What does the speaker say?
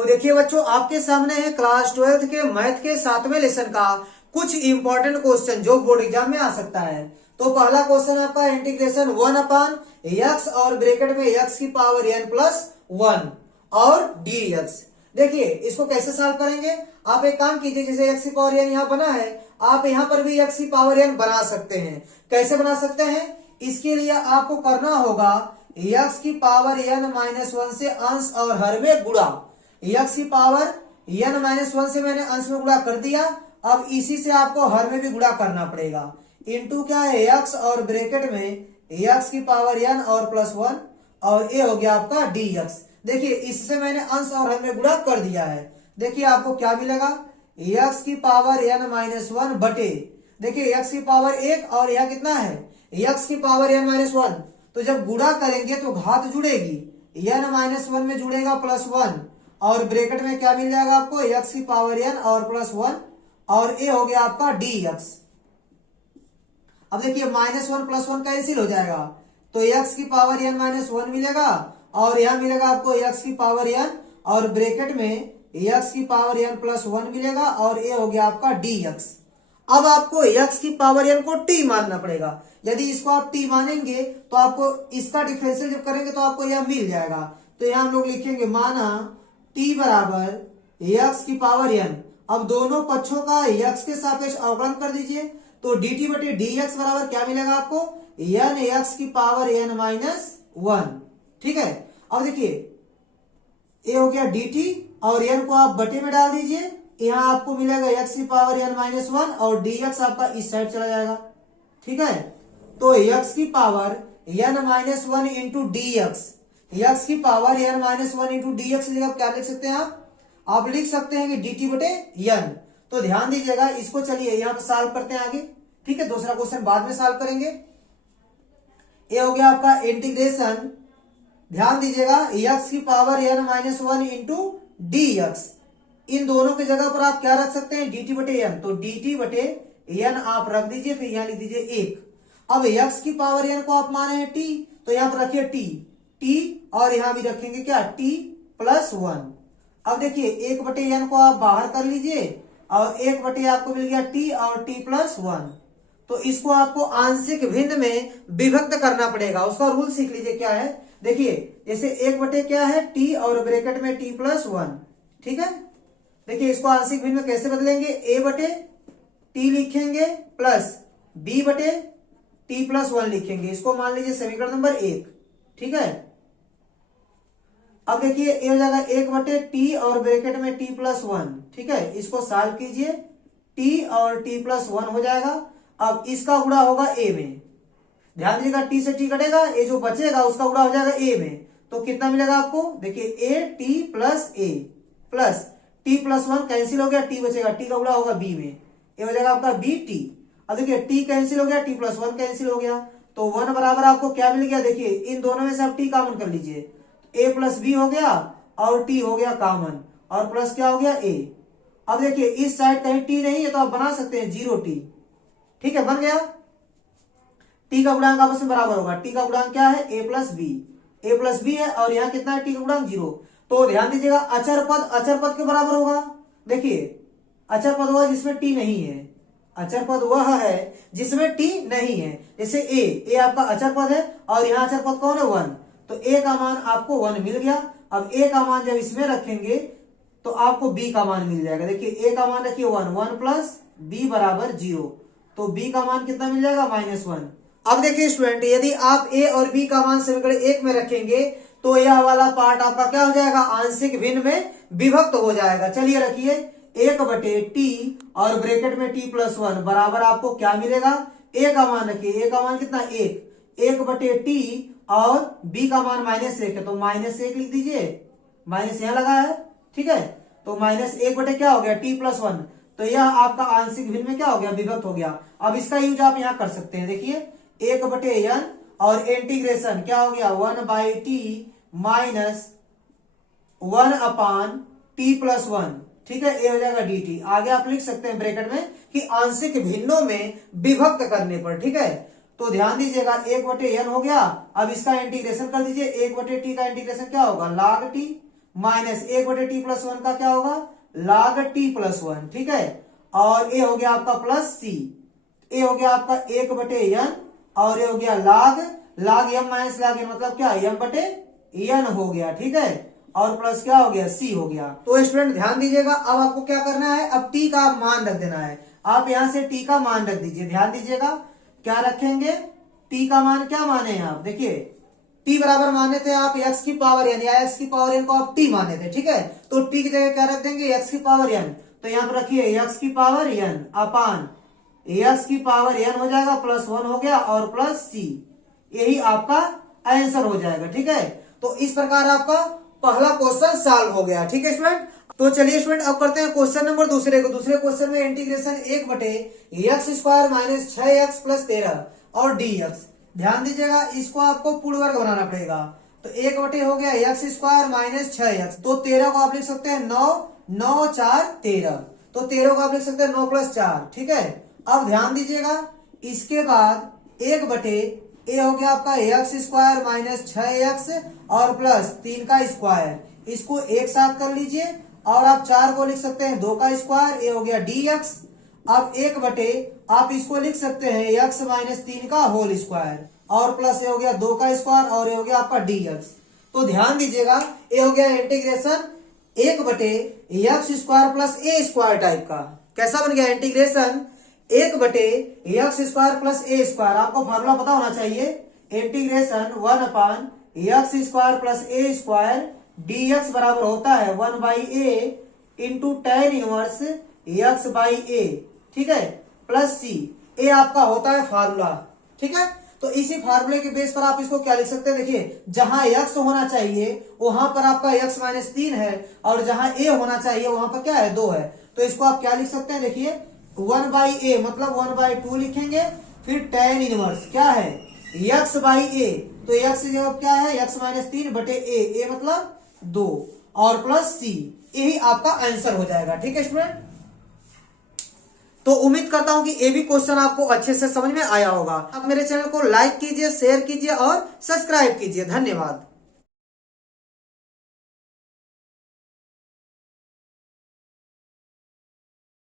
तो देखिए बच्चों, आपके सामने है क्लास 12th के मैथ के 7वें लेसन का कुछ इंपॉर्टेंट क्वेश्चन जो बोर्ड एग्जाम में आ सकता है। तो पहला क्वेश्चन आपका इंटीग्रेशन 1/x और ब्रैकेट में x की पावर n प्लस 1 और dx। देखिए इसको कैसे सॉल्व करेंगे। आप एक काम कीजिए, जैसे x की पावर n यहाँ बना है, आप यहाँ पर भी x की पावर n बना सकते हैं। कैसे बना सकते हैं, इसके लिए आपको करना होगा x की पावर n माइनस 1 से अंश और हर में गुणा। x की पावर n माइनस 1 से मैंने अंश में गुणा कर दिया, अब इसी से आपको हर में भी गुणा करना पड़ेगा। इंटू क्या है x और ब्रैकेट में x की पावर n और प्लस 1 और a हो गया आपका dx। देखिए इससे मैंने अंश और हर में गुणा कर दिया है। देखिए आपको क्या मिलेगा, x की पावर n माइनस 1 बटे, देखिए x की पावर 1 और यह कितना है x की पावर n माइनस 1। तो जब गुणा करेंगे तो घात जुड़ेगी, n माइनस 1 में जुड़ेगा प्लस 1 और ब्रैकेट में क्या मिल जाएगा आपको x की पावर n और प्लस 1 और a हो गया आपका dx। अब देखिए माइनस 1 प्लस 1 कैंसिल हो जाएगा, तो x की पावर n माइनस 1 मिलेगा और यहां मिलेगा आपको x की पावर n और ब्रैकेट में x की पावर n प्लस 1 मिलेगा और a हो गया आपका dx। अब आपको x की पावर n को t मानना पड़ेगा। यदि इसको आप t मानेंगे तो आपको इसका डिफरेंशियल जब करेंगे तो आपको यह मिल जाएगा। तो यहां हम लोग लिखेंगे माना t बराबर x की पावर n। अब दोनों पक्षों का x के सापेक्ष अवकलन कर दीजिए, तो dt बटे dx बराबर क्या मिलेगा आपको n x की पावर n माइनस 1। ठीक है, अब देखिए a हो गया dt और n को आप बटे में डाल दीजिए, यहाँ आपको मिलेगा x की पावर n माइनस 1 और dx आपका इस साइड चला जाएगा। ठीक है, तो x की power n minus 1 into dx, x की power n minus 1 into dx की जगह क्या लिख सकते हैं आप लिख सकते हैं कि dt बटे n। तो ध्यान दीजिएगा इसको, चलिए यहाँ पे सॉल्व करते हैं आगे। ठीक है, दूसरा क्वेश्चन बाद में सॉल्व करेंगे। ये हो गया आपका इंटीग्रेशन, ध्यान दीजिएगा x की power n minus 1 into dx। इन दोनों की जगह पर आप क्या रख सकते हैं dt बटे n, तो dt बटे n आप रख दीजिए, फिर यहाँ लिख दीजिए 1। अब x की पावर n को आप माने हैं t, तो यहाँ पर रखिए t और यहाँ भी रखेंगे क्या t प्लस 1। अब देखिए 1 बटे n को आप बाहर कर लीजिए और 1 बटे आपको मिल गया t और t प्लस 1। तो इसको आपको आंशिक भिन्न में विभक्त करना पड़ेगा, उसका रूल सीख लीजिए क्या है। देखिए जैसे 1 बटे क्या है t और ब्रैकेट में t प्लस 1। ठीक है, देखिए इसको आंशिक भिन्न में कैसे बदलेंगे, a बटे t लिखेंगे प्लस b बटे t प्लस 1 लिखेंगे। इसको मान लीजिए समीकरण नंबर 1। ठीक है, अब देखिए ये हो जाएगा 1 बटे t और ब्रैकेट में t प्लस 1। ठीक है, इसको सॉल्व कीजिए, t और t प्लस 1 हो जाएगा। अब इसका गुणा होगा a में, ध्यान दीजिएगा t से t कटेगा, ये जो बचेगा उसका गुणा हो जाएगा a में। तो कितना मिलेगा आपको, देखिए a t plus a plus t plus 1 cancel हो गया, t बचेगा, t का गुणा होगा b में, ये हो जाएगा आपका b t। अब देखिए t कैंसिल हो गया, t प्लस 1 कैंसिल हो गया, तो 1 बराबर आपको क्या मिल गया, देखिए इन दोनों में से आप t कॉमन कर लीजिए, a प्लस b हो गया और t हो गया कॉमन और प्लस क्या हो गया a। अब देखिए इस साइड कहीं t नहीं है तो आप बना सकते हैं 0t। ठीक है, बन गया। t का गुणांक आपस में बराबर होगा, t का गुणांक क्या है a प्लस बी है और यहाँ कितना है t का गुणांक 0। तो ध्यान दीजिएगा अचर पद के बराबर होगा। देखिए अचर पद हुआ जिसमें t नहीं है, अचर पद वह है जिसमें t नहीं है। जैसे a आपका अचर पद है और यहाँ अचर पद कौन है 1, तो a का मान आपको 1 मिल गया। अब a का मान जब इसमें रखेंगे तो आपको b का मान मिल जाएगा। देखिए a का मान रखिए 1 प्लस b बराबर 0, तो b का मान कितना मिल जाएगा -1। अब देखिए स्टूडेंट, यदि आप a और b का मान समीकरण 1 में रखेंगे तो यह वाला पार्ट आपका क्या हो जाएगा, आंशिक भिन्न में विभक्त हो जाएगा। चलिए रखिए 1 बटे t और ब्रैकेट में t प्लस 1 बराबर आपको क्या मिलेगा, a का मान रखिए, a का मान कितना 1 बटे t और b का मान -1 है, तो -1 लिख दीजिए, माइनस यहाँ लगा है। ठीक है, तो -1 बटे क्या हो गया t प्लस 1, तो यह आपका आंशिक भिन्न में क्या हो गया, विभक्त हो गया। अब इसका यूज आप यहाँ कर सकते हैं। देखिए 1 बटे n और इंटीग्रेशन क्या हो गया 1 by T minus 1 upon T plus 1। ठीक है, ये हो जाएगा dt। आगे आप लिख सकते हैं ब्रैकेट में कि आंशिक भिन्नों में विभक्त करने पर। ठीक है, तो ध्यान दीजिएगा 1 बटे n हो गया। अब इसका इंटीग्रेशन कर दीजिए, 1 बटे टी का इंटीग्रेशन क्या होगा log t, माइनस 1/t+1 का क्या होगा, log t+1, ठीक है। और ये हो गया आपका प्लस c, ये हो गया आपका 1/n, और ये हो गया log m minus log n मतलब क्या, m/n हो गया, ठीक है। और प्लस क्या हो गया, c हो गया। तो स्टूडेंट ध्यान दीजिएगा, अब आपको क्या करना है, अब t का मान रख देना है। आप यहां से t का मान रख दीजिए, ध्यान दीजिएगा क्या रखेंगे, t का मान क्या माने हैं आप, देखिए t बराबर माने थे आप x की पावर n, या x की पावर n को आप t माने थे, ठीक है। तो t की जगह क्या रख देंगे, x की पावर n। तो यहां पर रखिए x की पावर n अपान x की पावर n हो जाएगा, +1 हो गया और प्लस c, यही आपका आंसर हो जाएगा, ठीक है। तो इस प्रकार आपका पहला क्वेश्चन सॉल्व हो गया, ठीक है स्टूडेंट। तो चलिए स्टूडेंट अब करते हैं क्वेश्चन नंबर दूसरे को। दूसरे क्वेश्चन में integration 1/x² minus 6x plus 13 और dx। ध्यान दीजिएगा, इसको आपको पूर्ण वर्ग बनाना पड़ेगा। तो 1/, हो गया x² माइनस 6x, तो 13 को आप लिख सकते हैं 9, 9 4 13, तो 13 को आप लिख सकते हैं 9 + 4, ठीक है। अब ध्यान दीजिएगा, इसके बाद 1/, ये हो गया आपका x² माइनस 6x और प्लस 3 का स्क्वायर, इसको एक साथ कर लीजिए और आप 4 को लिख सकते हैं 2 का स्क्वायर, ये हो गया dx। अब 1/, आप इसको लिख सकते हैं x माइनस 3 का होल स्क्वायर और प्लस ये हो गया 2 का स्क्वायर और ये हो गया आपका dx। तो ध्यान दीजिएगा, ये हो गया integration 1/x² plus a² type का। कैसा बन गया इंटीग्रेशन 1/x² प्लस a²। आपको फॉर्मूला पता होना चाहिए, integration 1/x² plus a² dx बराबर होता है 1/a into tan inverse x/a, ठीक है, प्लस c, ए आपका होता है फार्मूला, ठीक है। तो इसी फार्मूले के बेस पर आप इसको क्या लिख सकते हैं, देखिए जहां x होना चाहिए वहां पर आपका x माइनस 3 है, और जहां a होना चाहिए वहां पर क्या है, 2 है। तो इसको आप क्या लिख सकते हैं, देखिए 1/a मतलब 1/2 लिखेंगे, फिर tan इनवर्स क्या है x/a, तो x की जगह क्या है, x माइनस 3/a, a मतलब 2 और प्लस c, यही आपका आंसर हो जाएगा, ठीक है स्टूडेंट। तो उम्मीद करता हूं कि ये भी क्वेश्चन आपको अच्छे से समझ में आया होगा। आप मेरे चैनल को लाइक कीजिए, शेयर कीजिए और सब्सक्राइब कीजिए। धन्यवाद।